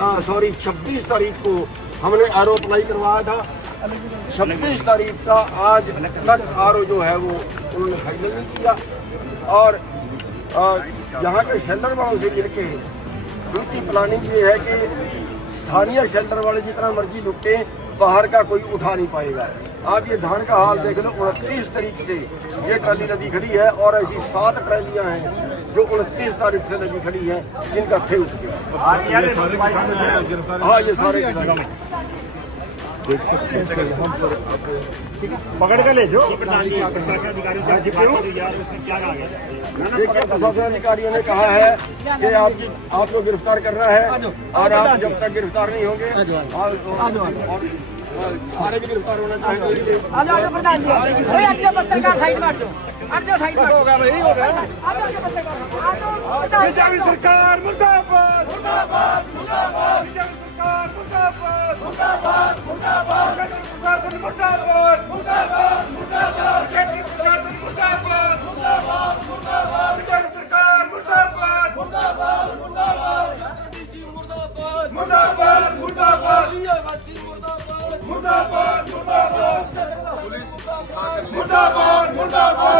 Sorry 26 तारीख को हमने आर अप्लाई करवाया था। 26 तारीख का आज तक आर जो है वो उन्होंने फाइनल नहीं किया। और यहाँ के शेल्टर वालों से मिलके उनकी प्लानिंग ये है कि स्थानीय शेल्टर वाले जितना मर्ज़ी लुटे, बाहर का कोई उठा नहीं पाएगा। आप ये धान का हाल देख लो, उनतीस तारीख से ये ट्राली नदी खड़ी है और ऐसी सात ट्रालियाँ हैं। जो उनतीस तारीख से लगी खड़ी हैं जिनका थे उसके हाँ। ये सारे हैं। पकड़ के ले जो। प्रशासन अधिकारियों से आज बात करी क्या कहा गया? देखिए प्रशासन अधिकारियों ने कहा है कि आपकी आपको गिरफ़्तार करना है और आप जब तक गिरफ़्तार नहीं होंगे सारे भी गिरफ़्तार होना चाहिए। ਜਾ ਸਾਈਡ ਬਸ ਹੋ ਗਿਆ ਬਈ ਹੋ ਗਿਆ। ਆ ਜਾ ਕੇ ਬੱਸੇ ਕਰ ਆ ਜਾ ਵੀ ਸਰਕਾਰ ਮੁਰਦਾਬਾਦ। ਮੁਰਦਾਬਾਦ ਮੁਰਦਾਬਾਦ। ਬੀਜੇਪੀ ਸਰਕਾਰ ਮੁਰਦਾਬਾਦ। ਮੁਰਦਾਬਾਦ ਮੁਰਦਾਬਾਦ। ਮੁਰਦਾਬਾਦ ਮੁਰਦਾਬਾਦ। ਮੁਰਦਾਬਾਦ ਮੁਰਦਾਬਾਦ। ਬੀਜੇਪੀ ਸਰਕਾਰ ਮੁਰਦਾਬਾਦ। ਮੁਰਦਾਬਾਦ ਮੁਰਦਾਬਾਦ। ਬੀਜੇਪੀ ਸਰਕਾਰ ਮੁਰਦਾਬਾਦ। ਮੁਰਦਾਬਾਦ ਮੁਰਦਾਬਾਦ। ਮੁਰਦਾਬਾਦ। ਮੁਰਦਾਬਾਦ ਮੁਰਦਾਬਾਦ। ਮੁਰਦਾਬਾਦ। ਮੁਰਦਾਬਾਦ ਪੁਲਿਸ ਮੁਰਦਾਬਾਦ ਮੁਰਦਾਬਾਦ।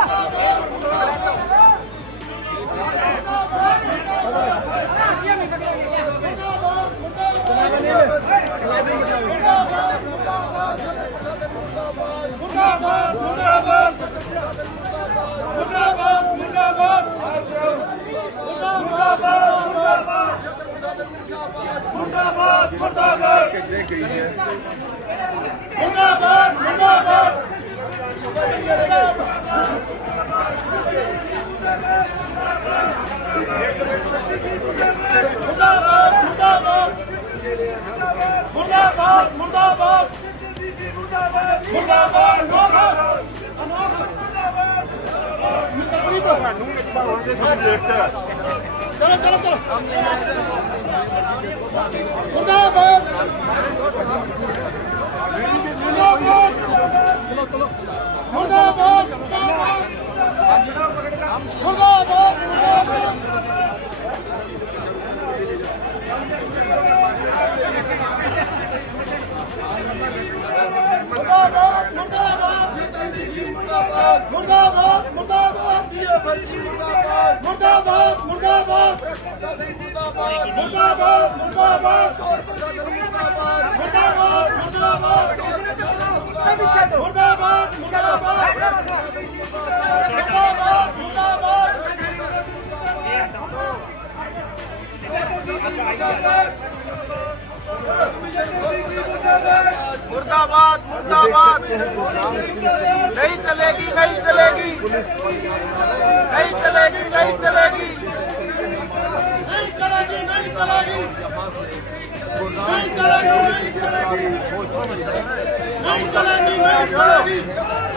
ਮੁਰਦਾਬਾਦ ਮੁਰਦਾਬਾਦ। ਕਿੰਨੇ ਗਈ ਹੈ ਮੁਰਦਾਬਾਦ। ਮੁਰਦਾਬਾਦ ਮੁਰਦਾਬਾਦ। ਮੁਰਦਾਬਾਦ ਮੁਰਦਾਬਾਦ। ਮੁਰਦਾਬਾਦ। ਮੁਰਦਾਬਾਦ। ਮੁਰਦਾਬਾਦ ਅਨਾਹ ਮੁਰਦਾਬਾਦ ਮਿੱਤਰੀ ਤਾਂ ਸਾਨੂੰ ਇੱਕ ਬਾਹਰ ਦੇ ਲੇਟ চলো চলো চলো। মুর্দাবাদ। মুর্দাবাদ। মুর্দাবাদ। মুর্দাবাদ। মুর্দাবাদ। মুর্দাবাদ। मुर्दाबाद। मुर्दाबाद मुर्दाबाद। मुर्दाबाद मुर्दाबाद। मुर्दाबाद मुर्दाबाद। मुर्दाबाद मुर्दाबाद। मुर्दाबाद मुर्दाबाद मुर्दाबाद नहीं चलेगी। Thank you.